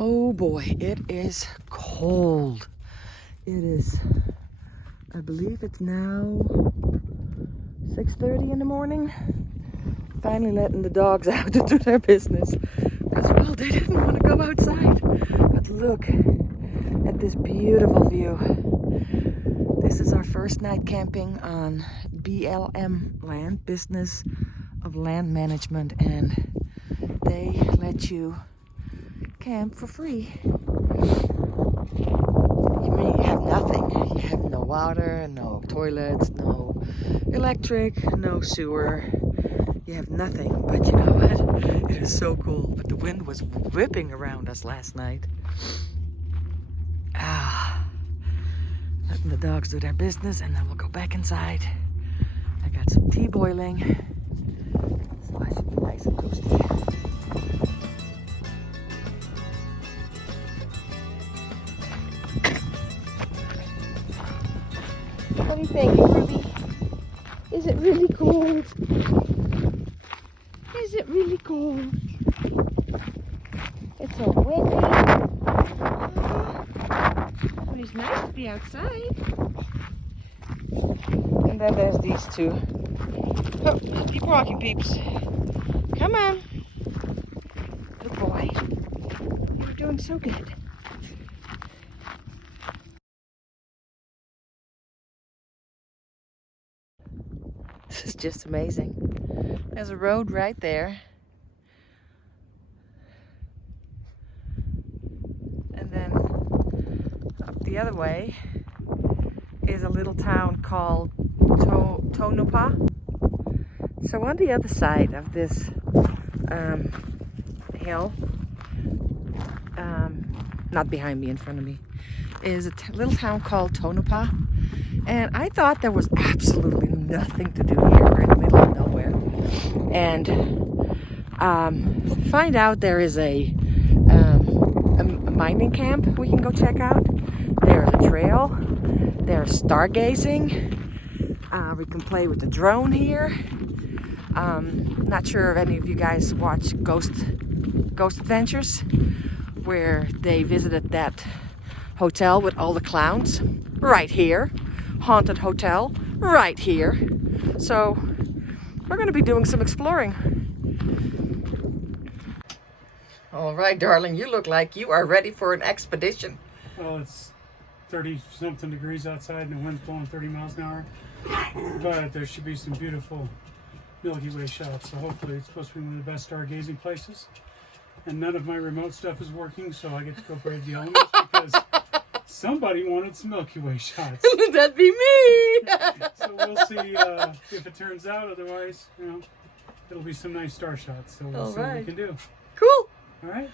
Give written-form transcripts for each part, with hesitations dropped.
Oh boy, it is cold. It is, I believe it's now 6:30 in the morning. Finally letting the dogs out to do their business. Because, well, they didn't want to go outside. But look at this beautiful view. This is our first night camping on BLM land, Business of Land Management, and they let you camp for free. You mean you have nothing. You have no water, no toilets, no electric, no sewer. You have nothing, but you know what? It is so cool. But the wind was whipping around us last night. Letting the dogs do their business, and then we'll go back inside. I got some tea boiling, so I should be nice and toasty. What do you think, Ruby? Is it really cold? Is it really cold? It's so windy. But it's nice to be outside. And then there's these two. Oh, keep walking, peeps. Come on. Good boy. You're doing so good. This is just amazing. There's a road right there. And then up the other way is a little town called Tonopah. So on the other side of this hill, not behind me, in front of me, is a little town called Tonopah. And I thought there was absolutely nothing to do here. We're in the middle of nowhere. And find out there is a mining camp we can go check out. There's a trail. There's stargazing. We can play with the drone here. Not sure if any of you guys watch Ghost Adventures, where they visited that hotel with all the clowns. Right here. Haunted hotel. Right here. So we're going to be doing some exploring. All right, darling, you look like you are ready for an expedition. Well, it's 30-something degrees outside and the wind's blowing 30 miles an hour. But there should be some beautiful Milky Way shots. So hopefully it's supposed to be one of the best stargazing places. And none of my remote stuff is working, so I get to go brave the elements because somebody wanted some Milky Way shots. That'd be me! So we'll see if it turns out. Otherwise, it'll be some nice star shots. So we'll see what we can do. Cool. All right.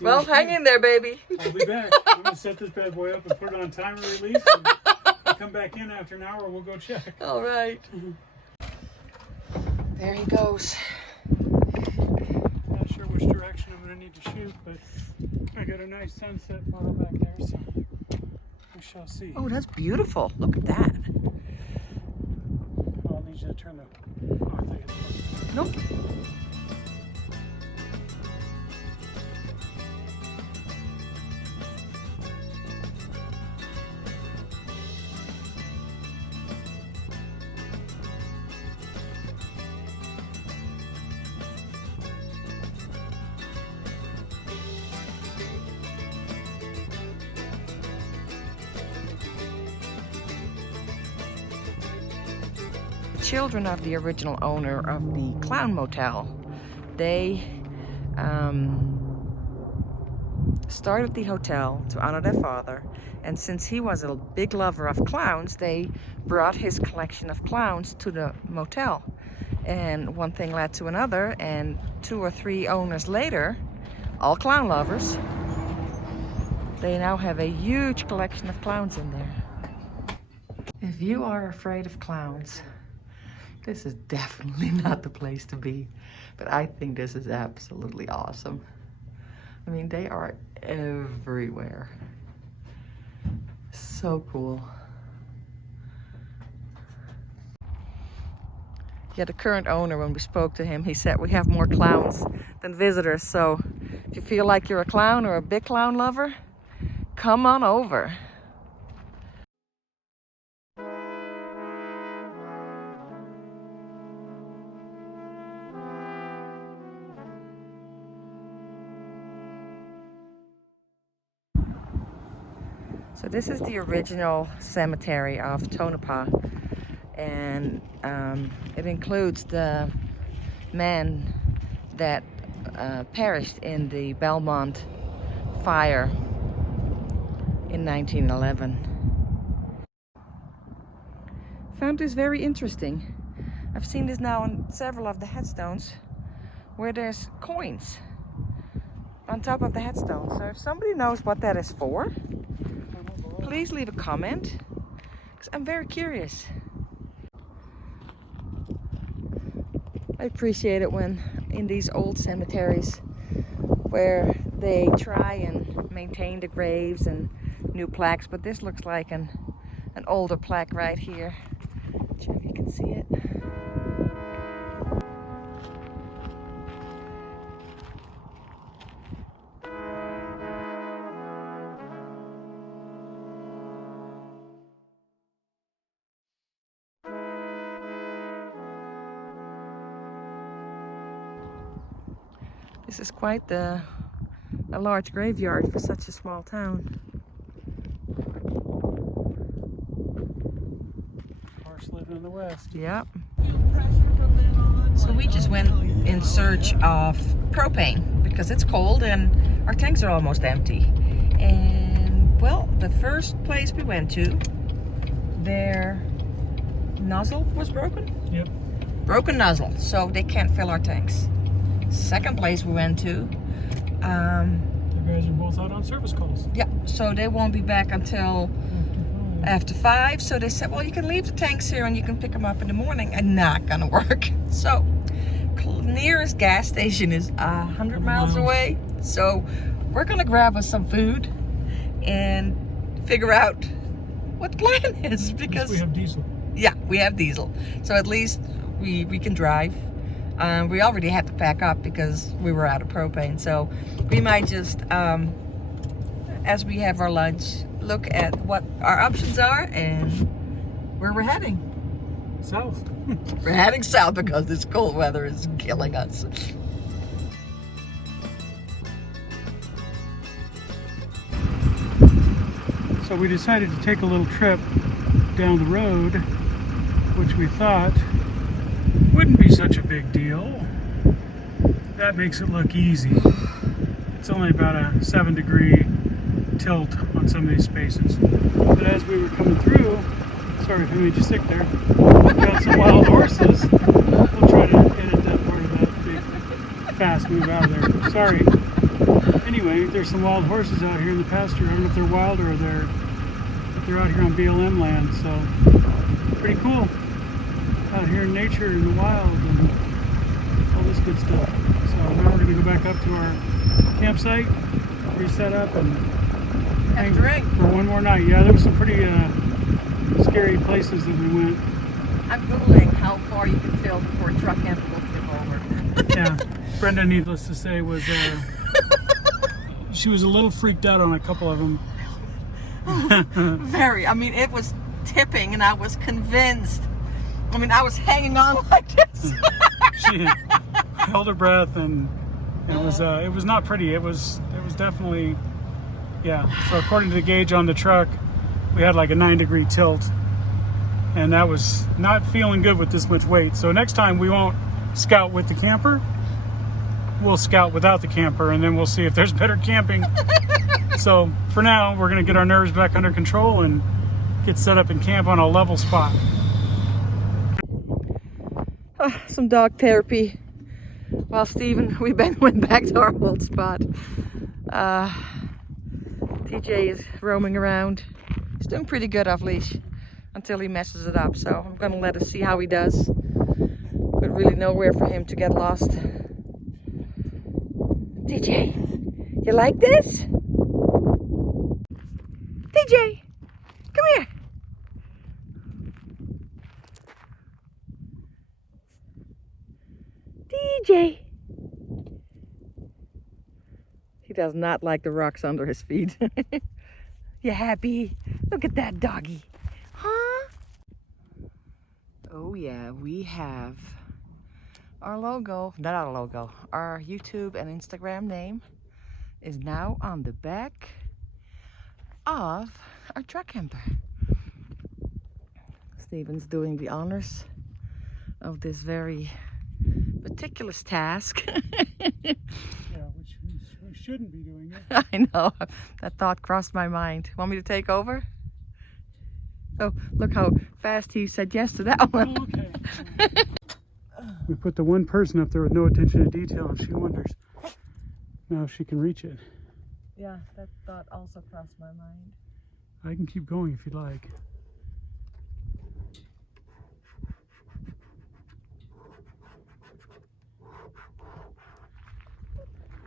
Well, hang in there, baby. I'll be back. I'm going to set this bad boy up and put it on timer release. And I'll come back in after an hour. We'll go check. All right. There he goes. Not sure which direction I'm going to need to shoot, but I got a nice sunset photo back there, so we shall see. Oh, that's beautiful. Look at that. Oh, I need you to turn the... Oh, I think it's... Nope. Children of the original owner of the Clown Motel, they started the hotel to honor their father, and since he was a big lover of clowns, they brought his collection of clowns to the motel, and one thing led to another, and 2 or 3 owners later, all clown lovers, they now have a huge collection of clowns in there. If you are afraid of clowns, this is definitely not the place to be, but I think this is absolutely awesome. I mean, they are everywhere. So cool. Yeah, the current owner, when we spoke to him, he said we have more clowns than visitors, so If you feel like you're a clown or a big clown lover, come on over. So this is the original cemetery of Tonopah, and it includes the men that perished in the Belmont fire in 1911. Found this very interesting. I've seen this now on several of the headstones where there's coins on top of the headstone. So if somebody knows what that is for, please leave a comment, because I'm very curious. I appreciate it when in these old cemeteries where they try and maintain the graves and new plaques, but this looks like an older plaque right here. Not sure if you can see it. This is quite a large graveyard for such a small town. Horse living in the West. Yep. So we just went in search of propane because it's cold and our tanks are almost empty. And well, the first place we went to, their nozzle was broken. Yep. Broken nozzle, so they can't fill our tanks. Second place we went to, The guys are both out on service calls. yeah, so they won't be back until after 5. So they said, well, you can leave the tanks here and you can pick them up in the morning. And not gonna work. So nearest gas station is 100 miles away. So we're gonna grab us some food and figure out what the plan is, because we have diesel. yeah, we have diesel. So at least we can drive. We already had to pack up because we were out of propane. So we might just, as we have our lunch, look at what our options are and where we're heading. South. We're heading south because this cold weather is killing us. So we decided to take a little trip down the road, which we thought wouldn't be such a big deal. That makes it look easy. It's only about a 7-degree tilt on some of these spaces. But as we were coming through, sorry if I made you sick there, we got some wild horses. We'll try to edit that part of that big fast move out of there. Sorry. Anyway, there's some wild horses out here in the pasture. I don't know if they're wild or they're out here on BLM land, so pretty cool. Out here in nature, in the wild, and all this good stuff. So now we're going to go back up to our campsite, reset up, and hang for one more night. Yeah, there was some pretty scary places that we went. I'm Googling how far you can tilt before a truck has to go flip over. Yeah, Brenda, needless to say, was she was a little freaked out on a couple of them. Very. I mean, it was tipping, and I was convinced. I mean, I was hanging on like this. She held her breath, and it was not pretty. It was definitely, yeah. So according to the gauge on the truck, we had like a 9-degree tilt, and that was not feeling good with this much weight. So next time we won't scout with the camper. We'll scout without the camper, and then we'll see if there's better camping. So for now, we're gonna get our nerves back under control and get set up in camp on a level spot. Some dog therapy while Steve and we went back to our old spot. TJ is roaming around. He's doing pretty good off leash until he messes it up, so I'm gonna let us see how he does. But really nowhere for him to get lost. TJ, you like this? TJ, come here. TJ. does not like the rocks under his feet. You happy? Look at that doggy. Huh? Oh yeah, we have our logo, not our logo, our YouTube and Instagram name is now on the back of our truck camper. Steven's doing the honors of this very meticulous task. Yeah, which we shouldn't be doing it. I know, that thought crossed my mind. Want me to take over? Oh, look how fast he said yes to that one. Oh, okay. We put the one person up there with no attention to detail, and she wonders now if she can reach it. Yeah, that thought also crossed my mind. I can keep going if you'd like.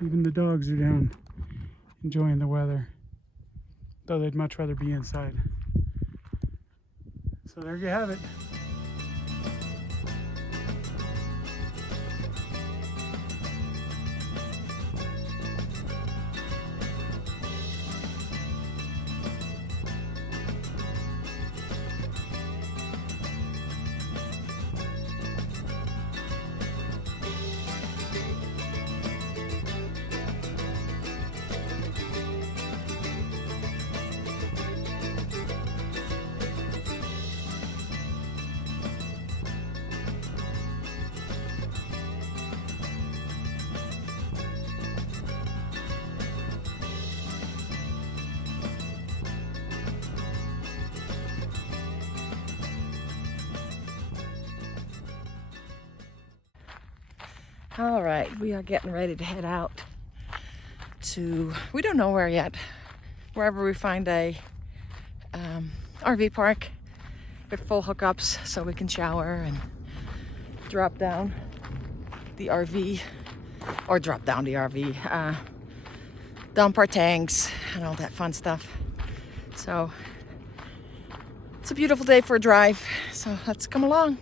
Even the dogs are down enjoying the weather, though they'd much rather be inside. So there you have it. All right, we are getting ready to head out to, we don't know where yet, wherever we find a RV park with full hookups so we can shower and drop down the RV, or drop down the RV, dump our tanks and all that fun stuff. So it's a beautiful day for a drive, so let's come along.